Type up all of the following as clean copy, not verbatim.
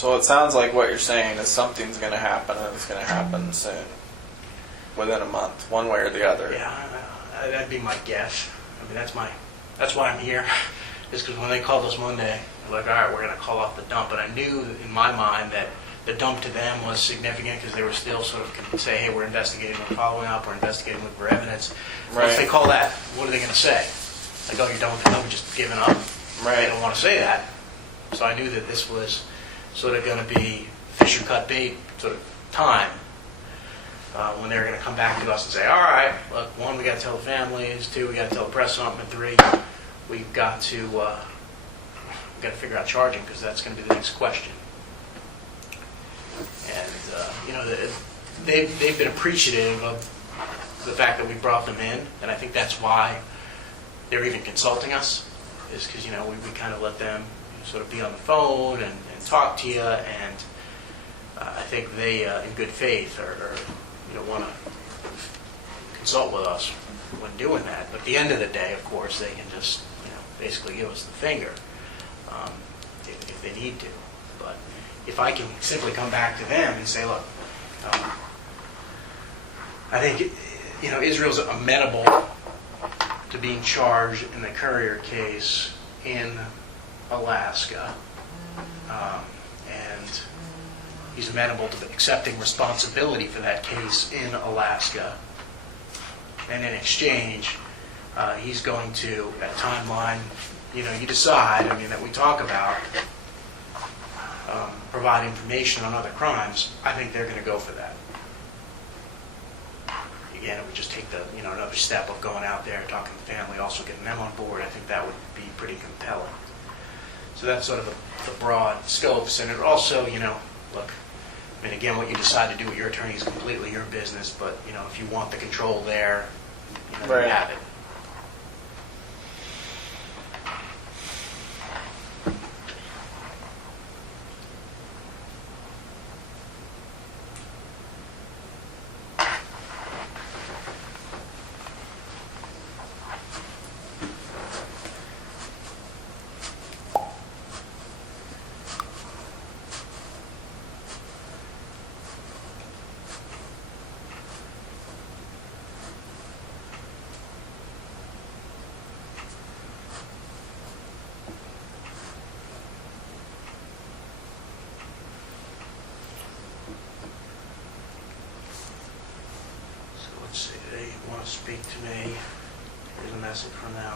So it sounds like what you're saying is something's going to happen, and it's going to happen soon, within a month, one way or the other. Yeah, that'd be my guess. I mean, that's why I'm here. Is because when they called us Monday, they're like, all right, we're going to call off the dump. But I knew in my mind that the dump to them was significant because they were still sort of going to say, hey, we're investigating, we're following up, we're investigating, looking for evidence. Right. Once they call that, what are they going to say? Like, oh, you're done with the dump, we're just giving up? Right. They don't want to say that. So I knew that this was sort of going to be fish or cut bait sort of time when they were going to come back to us and say, all right, look, one, we got to tell the families, two, we got to tell the press something, and three, we've got to figure out charging because that's going to be the next question. And they've been appreciative of the fact that we brought them in, and I think that's why they're even consulting us, is because we kind of let them sort of be on the phone and talk to you, and I think they, in good faith, want to consult with us when doing that. But at the end of the day, of course, they can just basically give us the finger if they need to. But if I can simply come back to them and say, look, I think Israel's amenable to being charged in the Courier case in Alaska, and he's amenable to accepting responsibility for that case in Alaska. And in exchange, he's going to, that timeline, you decide, that we talk about, provide information on other crimes. I think they're going to go for that. Again, it would just take the, another step of going out there, talking to the family, also getting them on board. I think that would be pretty compelling. So that's sort of the broad scopes. And it also, look, again, what you decide to do with your attorney is completely your business, but, if you want the control there, right. You have it. Speak to me. Here's a message from them.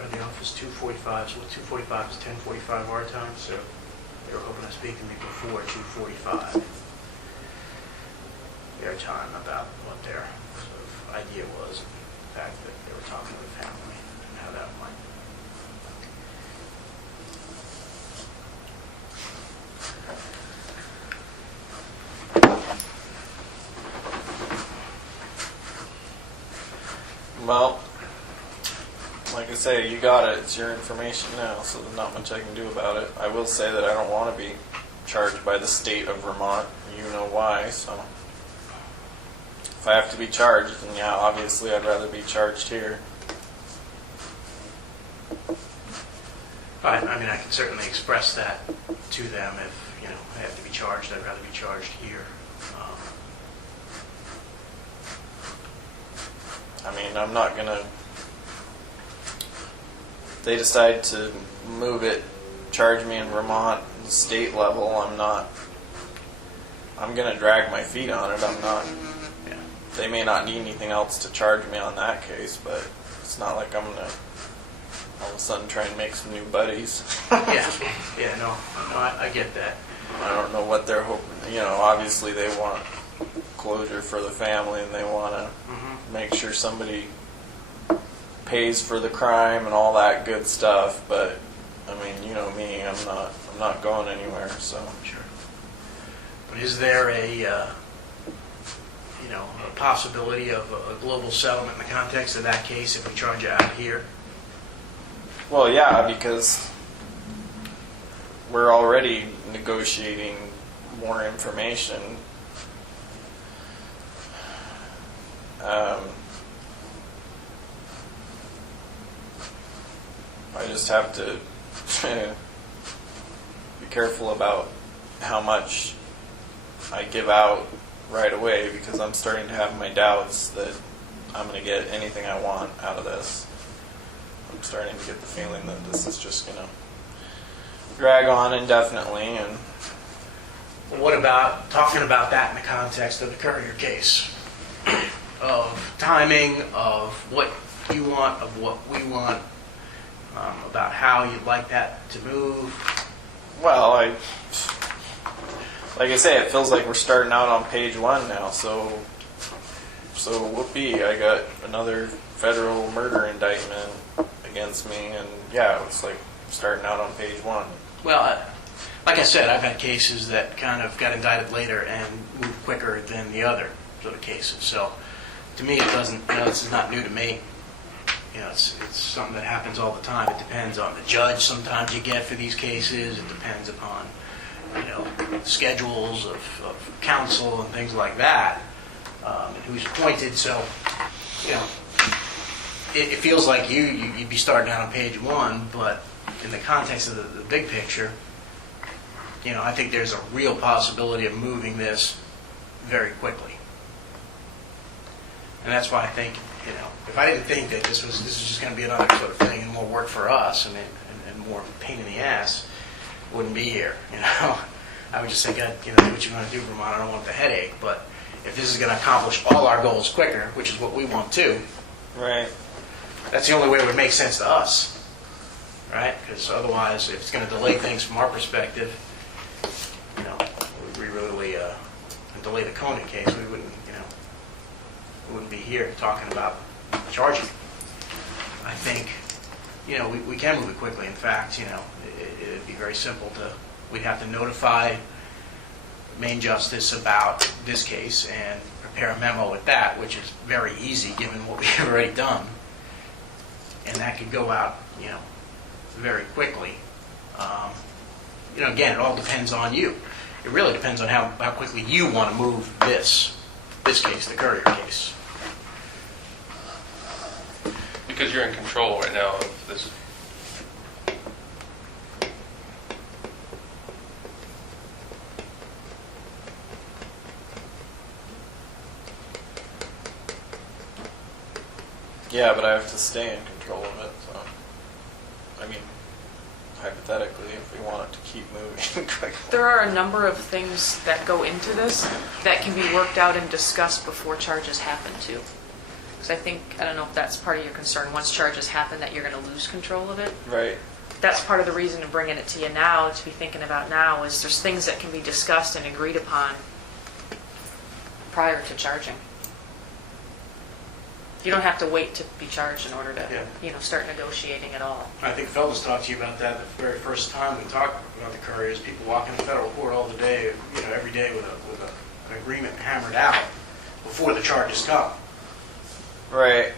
At the office 2:45. So 2:45 is 10:45 our time. So they were hoping to speak to me before 2:45 their time about what their sort of idea was, and the fact that they were talking to the family and how that went. Well, like I say, you got it. It's your information now, so there's not much I can do about it. I will say that I don't want to be charged by the state of Vermont. You know why, so if I have to be charged, then yeah, obviously I'd rather be charged here. I can certainly express that to them. If I have to be charged, I'd rather be charged here. I'm not gonna. If they decide to move it, charge me in Vermont, the state level, I'm gonna drag my feet on it. I'm not. Yeah. They may not need anything else to charge me on that case, but it's not like I'm gonna all of a sudden try and make some new buddies. No, I get that. I don't know what they're hoping. Obviously they want closure for the family, and they want to make sure somebody pays for the crime and all that good stuff. But you know me, I'm not going anywhere. So Sure. But is there a possibility of a global settlement in the context of that case if we charge you out here? Well, yeah, because we're already negotiating more information. I just have to be careful about how much I give out right away, because I'm starting to have my doubts that I'm going to get anything I want out of this. I'm starting to get the feeling that this is just going to drag on indefinitely. And What about talking about that in the context of the Courier case? Of timing, of what you want, of what we want, about how you'd like that to move. well, like I say, it feels like we're starting out on page 1 now. So whoopee, I got another federal murder indictment against me, and yeah, it's like starting out on page 1. Well, like I said, I've had cases that kind of got indicted later and moved quicker than the other sort of cases. So to me, it doesn't, this is not new to me. It's something that happens all the time. It depends on the judge sometimes you get for these cases. It depends upon, schedules of counsel and things like that, and who's appointed. So, it feels like you'd be starting out on page 1, but in the context of the big picture, I think there's a real possibility of moving this very quickly. And that's why I think, if I didn't think that this was just going to be another sort of thing and more work for us and more pain in the ass, I wouldn't be here, I would just say, God, do what you're going to do, Vermont. I don't want the headache. But if this is going to accomplish all our goals quicker, which is what we want to, Right. that's the only way it would make sense to us, right? Because otherwise, if it's going to delay things from our perspective, we really delay the Conan case. We wouldn't be here talking about charging. I think, we can move it quickly. In fact, it'd be very simple we'd have to notify Main Justice about this case and prepare a memo with that, which is very easy given what we've already done. And that could go out, very quickly. Again, it all depends on you. It really depends on how quickly you want to move this case, the Courier case. Because you're in control right now of this. Yeah, but I have to stay in control of it. So, hypothetically, if we want it to keep moving quickly. There are a number of things that go into this that can be worked out and discussed before charges happen too. Because I don't know if that's part of your concern, once charges happen that you're going to lose control of it. Right. That's part of the reason of bringing it to you now, to be thinking about now, is there's things that can be discussed and agreed upon prior to charging. You don't have to wait to be charged in order to, start negotiating at all. I think Phil was talking to you about that the very first time we talked about the Couriers. People walk into federal court all the day, every day with an agreement hammered out before the charges come. Right.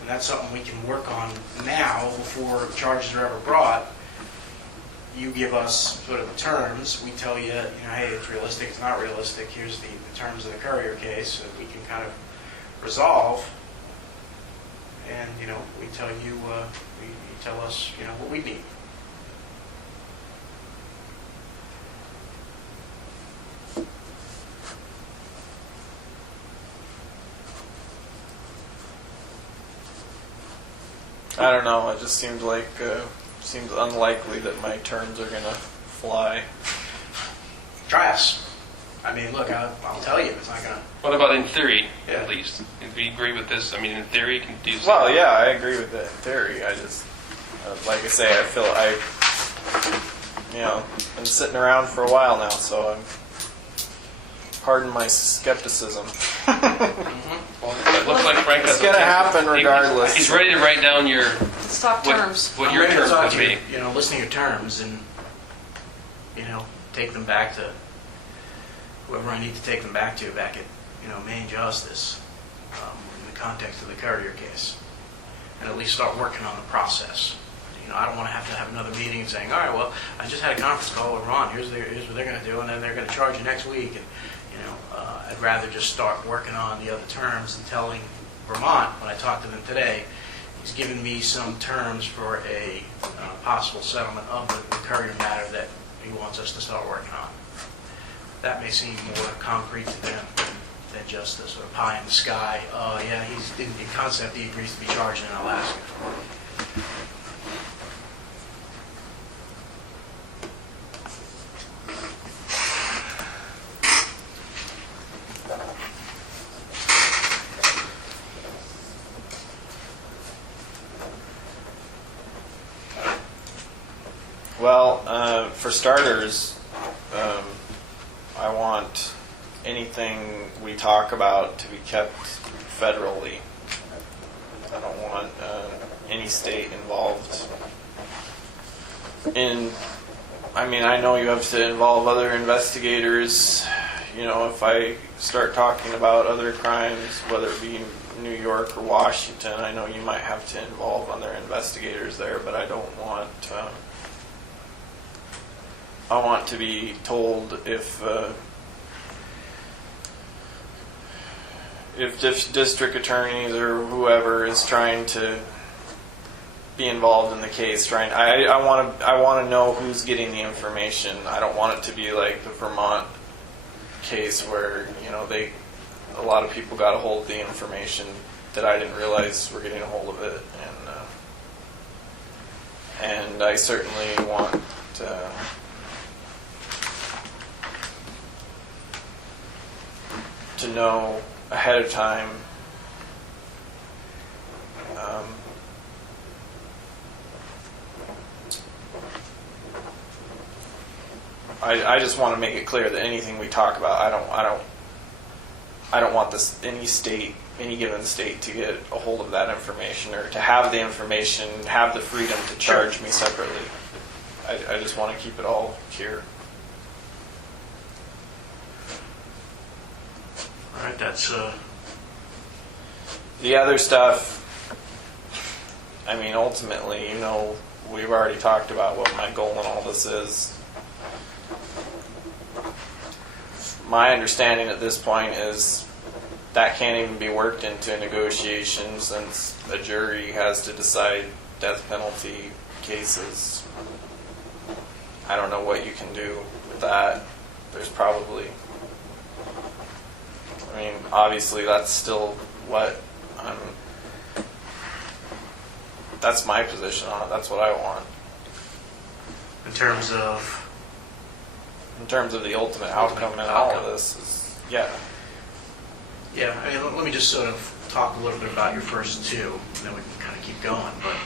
And that's something we can work on now before charges are ever brought. You give us sort of the terms. We tell you, hey, it's realistic, it's not realistic. Here's the terms of the Courier case that we can kind of resolve. And, we tell you, you tell us, what we need. I don't know. It just seems unlikely that my terms are going to fly. Try us. Look, I'll tell you, it's not going to. What about in theory, Yeah. at least? If we agree with this, in theory, you can do something. Well, yeah, I agree with that in theory. I just, like I say, I feel been sitting around for a while now, so pardon my skepticism. Well, it looks like Frank has It's going to happen regardless. He's ready to write down Let's talk terms. what I'm your ready to terms talk would to be. you, listen to your terms and, take them back to whoever I need to take them back to back at, Main Justice in the context of the Courier case. And at least start working on the process. I don't want to have another meeting and saying, all right, well, I just had a conference call with Ron. Here's what they're going to do, and then they're going to charge you next week. And I'd rather just start working on the other terms and telling Vermont, when I talked to them today, he's given me some terms for a possible settlement of the Courier matter that he wants us to start working on. That may seem more concrete to them than just the sort of pie in the sky. Yeah, in concept, he agrees to be charged in Alaska. Well, for starters, I want anything we talk about to be kept federally. I don't want any state involved in. I mean, I know you have to involve other investigators. You know, if I start talking about other crimes, whether it be New York or Washington, I know you might have to involve other investigators there, but I don't want. I want to be told if district attorneys or whoever is trying to be involved in the case. I want to know who's getting the information. I don't want it to be like the Vermont case where a lot of people got a hold of the information that I didn't realize were getting a hold of it, and I certainly want to know ahead of time I just want to make it clear that anything we talk about, I don't want any given state to get a hold of that information or to have the information, have the freedom to charge me separately. I just want to keep it all here. All right, that's the other stuff. I mean, ultimately, we've already talked about what my goal in all this is. My understanding at this point is that can't even be worked into negotiations since a jury has to decide death penalty cases. I don't know what you can do with that. There's probably... I mean, obviously, that's still that's my position on it. That's what I want. in terms of In terms of the ultimate outcome in all of this is, yeah. Yeah, I mean, let me just sort of talk a little bit about your first two, and then we can kind of keep going. But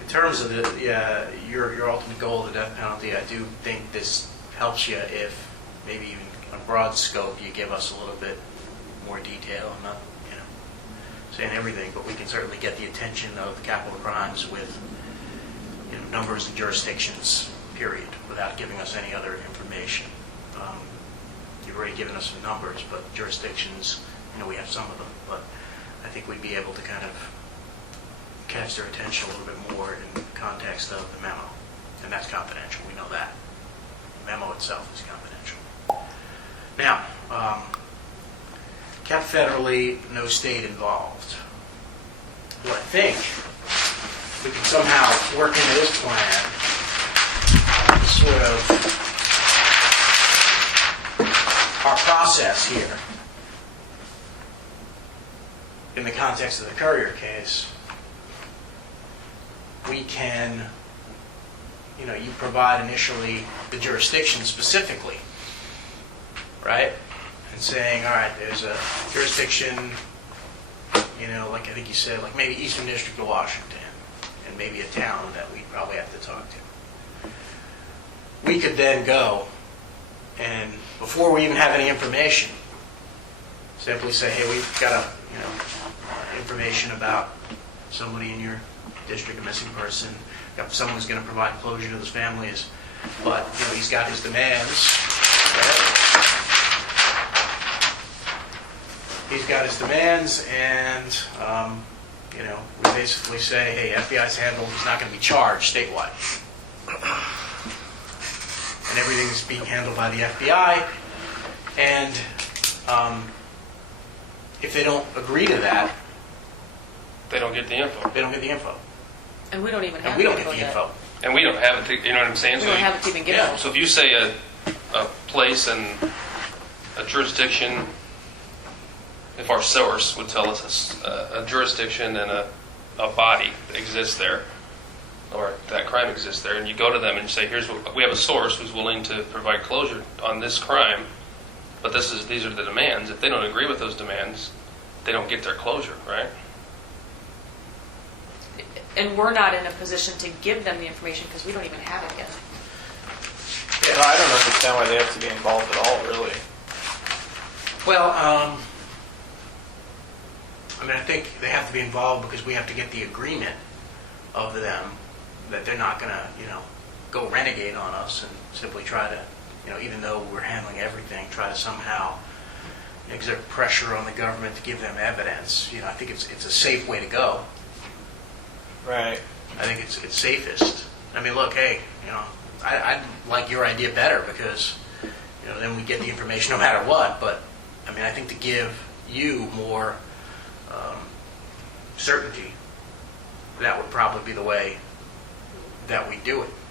in terms of your ultimate goal of the death penalty, I do think this helps you if maybe even on a broad scope you give us a little bit more detail. I'm not, saying everything, but we can certainly get the attention of the capital crimes with numbers and jurisdictions, period, without giving us any other information. You've already given us some numbers, but jurisdictions, we have some of them, but I think we'd be able to kind of catch their attention a little bit more in the context of the memo. And that's confidential, we know that. The memo itself is confidential. Now, kept federally, no state involved. Well, I think we can somehow work into this plan sort of our process here in the context of the Courier case. We can, you provide initially the jurisdiction specifically, right? And saying, all right, there's a jurisdiction, like I think you said, like maybe Eastern District of Washington, and maybe a town that we'd probably have to talk to. We could then go, and before we even have any information, simply say, hey, we've got information about somebody in your district, a missing person. Got someone who's going to provide closure to those families, but he's got his demands. Right? He's got his demands, and we basically say, hey, FBI's handled. He's not going to be charged statewide, and everything's being handled by the FBI. And if they don't agree to that, They don't get the info. they don't get the info. And we don't even have And we don't the get the yet. info. And we don't have it, you know what I'm saying? We So don't you- have it to even get Yeah, it. So if you say a place and a jurisdiction, if our source would tell us a jurisdiction and a body exists there, or that crime exists there, and you go to them and you say, here's what, we have a source who's willing to provide closure on this crime, but these are the demands. If they don't agree with those demands, they don't get their closure, right? And we're not in a position to give them the information because we don't even have it yet. Well, I don't understand why they have to be involved at all, really. Well, I mean, I think they have to be involved because we have to get the agreement of them that they're not going to, go renegade on us and simply try to, even though we're handling everything, try to somehow exert pressure on the government to give them evidence. I think it's a safe way to go. Right. I think it's safest. I mean, look, hey, I'd like your idea better because, then we get the information no matter what. But, I mean, I think to give you more certainty, that would probably be the way that we do it.